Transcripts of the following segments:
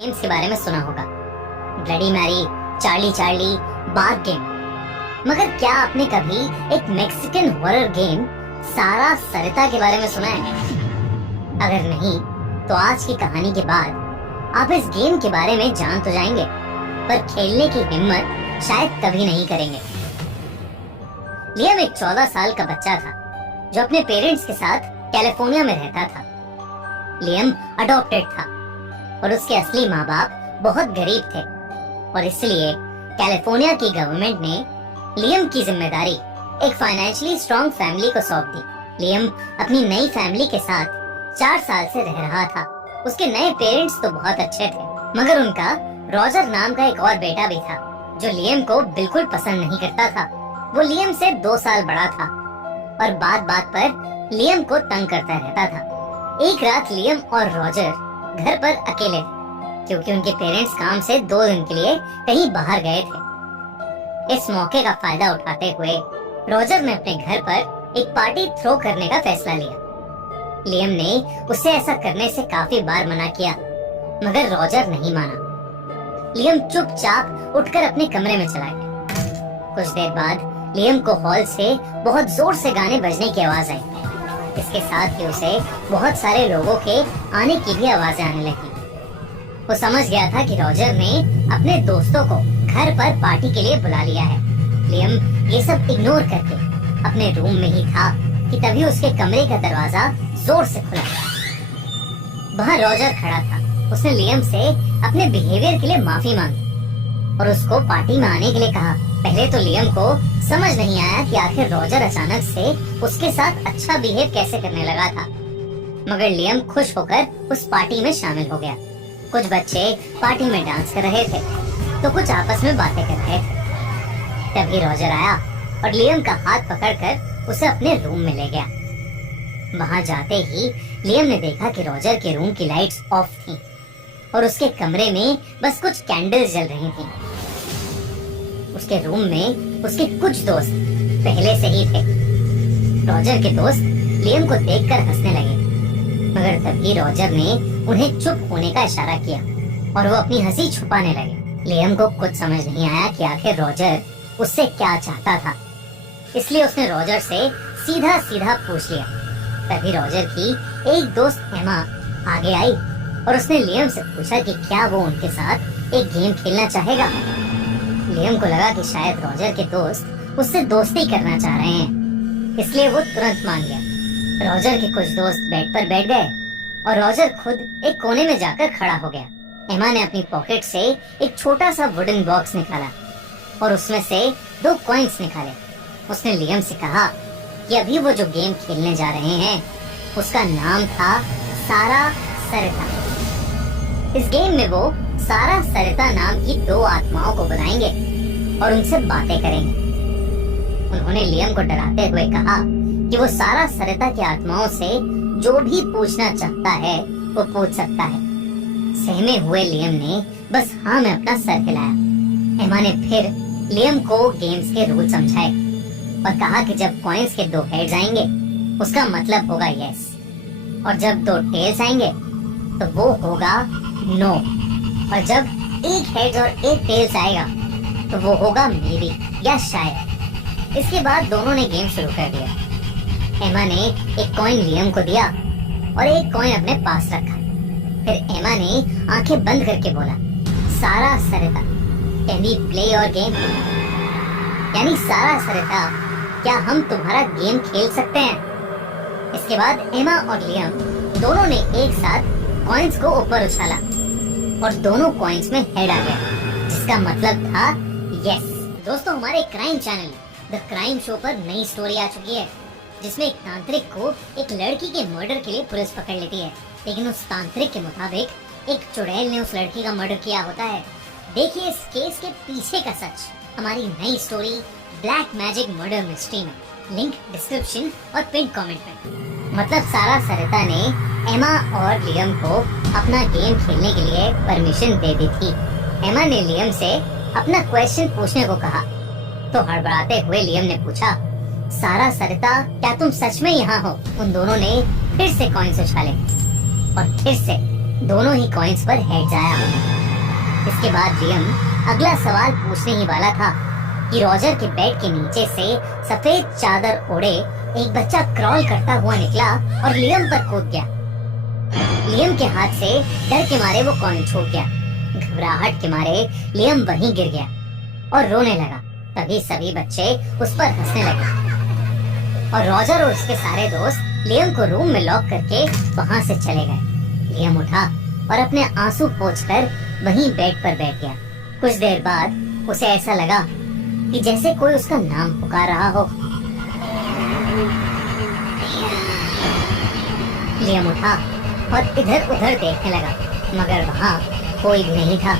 Games के बारे में सुना होगा, bloody Mary, Charlie Charlie, bark game. मगर क्या आपने कभी एक मैक्सिकन हॉरर गेम सारा सरिता के बारे में सुना है? अगर नहीं तो आज की कहानी के बाद आप इस गेम के बारे में जान तो जाएंगे, पर खेलने की हिम्मत शायद कभी नहीं करेंगे। लियम एक 14 साल का बच्चा था जो अपने पेरेंट्स के साथ कैलिफोर्निया में रहता था। लियम अडॉप्टेड था और उसके असली माँ बाप बहुत गरीब थे और इसलिए कैलिफोर्निया की गवर्नमेंट ने लियम की जिम्मेदारी एक फाइनेंशियली स्ट्रॉन्ग फैमिली को सौंप दी। लियम अपनी नई फैमिली के साथ 4 साल से रह रहा था। उसके नए पेरेंट्स तो बहुत अच्छे थे, मगर उनका रॉजर नाम का एक और बेटा भी था जो लियम को बिल्कुल पसंद नहीं करता था। वो लियम से 2 साल बड़ा था और बात बात पर लियम को तंग करता रहता था। एक रात लियम और रॉजर घर पर अकेले थे क्योंकि उनके पेरेंट्स काम से 2 दिन के लिए कहीं बाहर गए थे। इस मौके का फायदा उठाते हुए रॉजर ने अपने घर पर एक पार्टी थ्रो करने का फैसला लिया। लियम ने उसे ऐसा करने से काफी बार मना किया, मगर रॉजर नहीं माना। लियम चुपचाप उठकर अपने कमरे में चला गया। कुछ देर बाद लियम को हॉल से बहुत जोर से गाने बजने की आवाज आई। इसके साथ ही उसे बहुत सारे लोगों के आने की भी आवाजें आने लगी। वो समझ गया था कि रॉजर ने अपने दोस्तों को घर पर पार्टी के लिए बुला लिया है। लियम ये सब इग्नोर करके अपने रूम में ही था कि तभी उसके कमरे का दरवाजा जोर से खुला। बाहर रॉजर खड़ा था। उसने लियम से अपने बिहेवियर के लिए माफी मांगी और उसको पार्टी में आने के लिए कहा। पहले तो लियम को समझ नहीं आया कि आखिर रॉजर अचानक से उसके साथ अच्छा बिहेव कैसे करने लगा था, मगर लियम खुश होकर उस पार्टी में शामिल हो गया। कुछ बच्चे पार्टी में डांस कर रहे थे तो कुछ आपस में बातें कर रहे थे। तभी रॉजर आया और लियम का हाथ पकड़कर उसे अपने रूम में ले गया। वहां जाते ही लियम ने देखा कि रॉजर के रूम की लाइट्स ऑफ थी और उसके कमरे में बस कुछ कैंडल्स जल रही थी। उसके रूम में उसके कुछ दोस्त पहले से ही थे। रॉजर के दोस्त लियम को देखकर हंसने लगे, मगर तभी रॉजर ने उन्हें चुप होने का इशारा किया और वो अपनी हंसी छुपाने लगे। लियम को कुछ समझ नहीं आया कि आखिर रॉजर उससे क्या चाहता था, इसलिए उसने रॉजर से सीधा सीधा पूछ लिया। तभी रॉजर की एक दोस्त एमा आगे आई और उसने लियम से पूछा कि क्या वो उनके साथ एक गेम खेलना चाहेगा। लियम को लगा कि शायद रॉजर के दोस्त उससे दोस्ती करना चाह रहे हैं, इसलिए वो तुरंत मान गया। रॉजर के कुछ दोस्त बेड पर बैठ गए और रॉजर खुद एक कोने में जाकर खड़ा हो गया। एमा ने अपनी पॉकेट से एक छोटा सा वुडन बॉक्स निकाला और उसमें से 2 कॉइन्स निकाले। उसने लियम से कहा कि अभी वो जो गेम खेलने जा रहे हैं उसका नाम था सारा सरिता। इस गेम में वो सारा सरिता नाम की 2 आत्माओं को बुलाएंगे और उनसे बातें करेंगे। उन्होंने लियम को डराते हुए कहा कि वो सारा सरिता की आत्माओं से जो भी पूछना चाहता है वो पूछ सकता है। सहमे हुए लियम ने बस हाँ में अपना सर हिलाया। एमा ने फिर लियम को गेम्स के रूल समझाए और कहा कि जब कॉइन्स के 2 हेड्स आएंगे उसका मतलब होगा यस, और जब 2 टेल्स आएंगे तो वो होगा नो, और जब 1 हेड्स और 1 टेल्स आएगा तो वो होगा मेबी या शायद। इसके बाद दोनों ने गेम शुरू कर दिया। एमा ने एक कॉइन लियम को दिया और एक कॉइन अपने पास रखा। फिर एमा ने आंखें बंद करके बोला, सारा Sarita can we play your game? यानी सारा सरिता, क्या हम तुम्हारा गेम खेल सकते हैं? इसके बाद एमा और लियम दोनों ने एक साथ कॉइन्स को ऊपर उछाला और दोनों कॉइन्स में हेड आ गया, जिसका मतलब था यस। दोस्तों, हमारे crime channel the crime show पर नई स्टोरी आ चुकी है जिसमें एक तांत्रिक को एक लड़की के मर्डर के लिए पुलिस पकड़ लेती है, लेकिन उस तांत्रिक के मुताबिक एक चुड़ैल ने उस लड़की का मर्डर किया होता है। देखिए इस केस के पीछे का सच हमारी नई story black magic murder mystery में, लिंक डिस्क्रिप्शन और पिन कमेंट में। मतलब सारा सरिता ने एमा और लियम को अपना गेम खेलने के लिए परमिशन दे दी थी। एमा ने लियम से अपना क्वेश्चन पूछने को कहा तो हड़बड़ाते हुए लियम ने पूछा, सारा सरिता, क्या तुम सच में यहाँ हो? उन दोनों ने फिर से कॉइन्स उछाले और फिर से दोनों ही कॉइन्स पर हेड्स आया। इसके बाद लियम अगला सवाल पूछने ही वाला था कि रॉजर के बेड के नीचे से सफेद चादर ओढ़े एक बच्चा क्रॉल करता हुआ निकला और लियम पर कूद गया। लियम के हाथ से डर के मारे वो कॉइन छूट गया। घबराहट के मारे लियम वहीं गिर गया और रोने लगा। तभी सभी बच्चे उस पर हंसने लगे और रॉजर और उसके सारे दोस्त लियम को रूम में लॉक करके वहां से चले गए। लियम उठा और अपने आंसू पोंछकर वहीं बेड पर बैठ गया। कुछ देर बाद उसे ऐसा लगा कि जैसे कोई उसका नाम पुकार रहा हो। लियम उठा और इधर उधर देखने लगा, मगर वहाँ कोई भी नहीं था।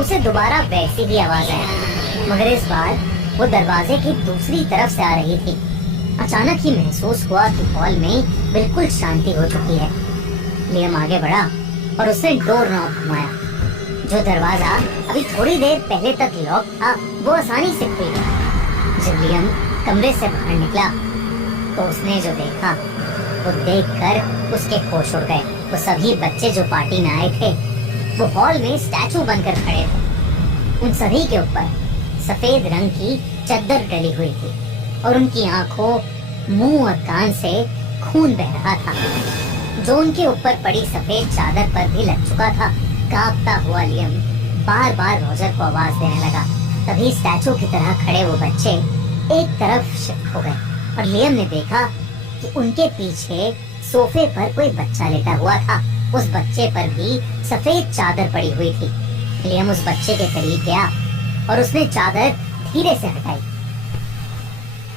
उसे दोबारा वैसी ही आवाज आई, मगर इस बार वो दरवाजे की दूसरी तरफ से आ रही थी। अचानक ही महसूस हुआ कि हॉल में बिल्कुल शांति हो चुकी है। लियम आगे बढ़ा और उसने डोर नॉब घुमाया। जो दरवाजा अभी थोड़ी देर पहले तक लॉक था वो आसानी से खुल गया। जब लियम कमरे से बाहर निकला तो उसने जो देखा वो देखकर उसके होश उड़ गए। वो सभी बच्चे जो पार्टी में आए थे वो हॉल में स्टैचू बनकर खड़े थे। उन सभी के ऊपर सफेद रंग की चद्दर डली हुई थी और उनकी आंखों, मुंह और कान से खून बह रहा था जो उनके ऊपर पड़ी सफेद चादर पर भी लग चुका था। कांपता हुआ लियम बार बार रॉजर को आवाज देने लगा। तभी स्टैचू की तरह खड़े वो बच्चे एक तरफ शिफ्ट हो गए और लियम ने देखा कि उनके पीछे सोफे पर कोई बच्चा लेटा हुआ था। उस बच्चे पर भी सफेद चादर पड़ी हुई थी। लियम उस बच्चे के करीब गया और उसने चादर धीरे से हटाई।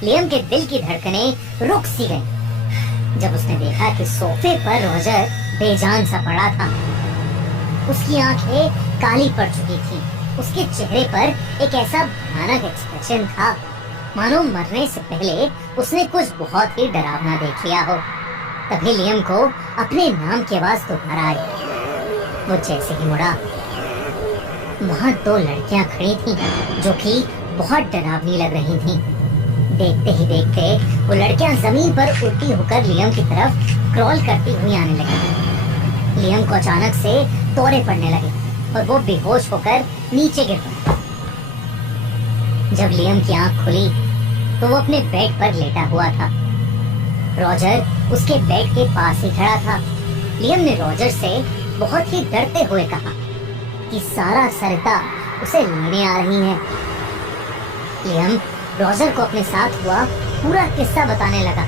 लियम के दिल की धड़कनें रुक सी गईं जब उसने देखा कि सोफे पर रॉजर बेजान सा पड़ा था। उसकी आंखें काली पड़ चुकी थी। उसके चेहरे पर एक ऐसा भयानक एक्सप्रेशन था मानो मरने से पहले उसने कुछ बहुत ही डरावना देख लिया हो। तभी लियम को अपने नाम की आवाज दोबारा आई। वो जैसे ही मुड़ा, वहां दो लड़कियां खड़ी थीं जो कि बहुत डरावनी लग रही थीं। देखते ही देखते वो लड़कियां जमीन पर उल्टी होकर लियम की तरफ क्रॉल करती हुई आने लगी। लियम को अचानक से दौरे पड़ने लगे और वो बेहोश होकर नीचे गिर पड़ा। जब लियम की आंख खुली तो वो अपने बेड पर लेटा हुआ था। रॉजर उसके बेड के पास ही खड़ा था। लियम ने रॉजर से बहुत ही डरते हुए कहा कि सारा सरिता उसे लेने आ रही है। लियम रॉजर को अपने साथ हुआ पूरा किस्सा बताने लगा,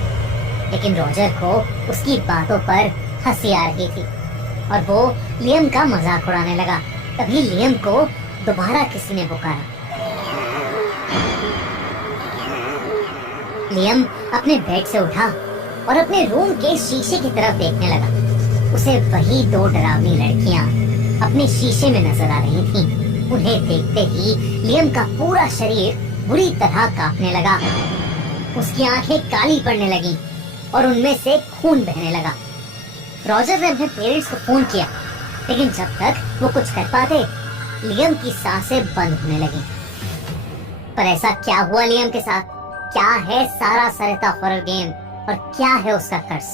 लेकिन रॉजर को उसकी बातों पर हंसी आ रही थी और वो लियम का मजाक उड़ाने लगा। तभी लियम को दोबारा किसी ने पुकारा। लियम अपने बेड से उठा और अपने रूम के शीशे की तरफ देखने लगा। उसे वही दो डरावनी लड़कियां अपने शीशे में नजर आ रही थीं। उन्हें देखते ही लियम का पूरा शरीर बुरी तरह कांपने लगा। उसकी आंखें काली पड़ने लगीं और उनमें से खून बहने लगा। रॉजर ने अपने पेरेंट्स को फोन किया, लेकिन जब तक वो कुछ कर पाते लियम की सांसें बंद होने लगी। पर ऐसा क्या हुआ लियम के साथ? क्या है सारा सरिता हॉरर गेम और क्या है उसका कर्स?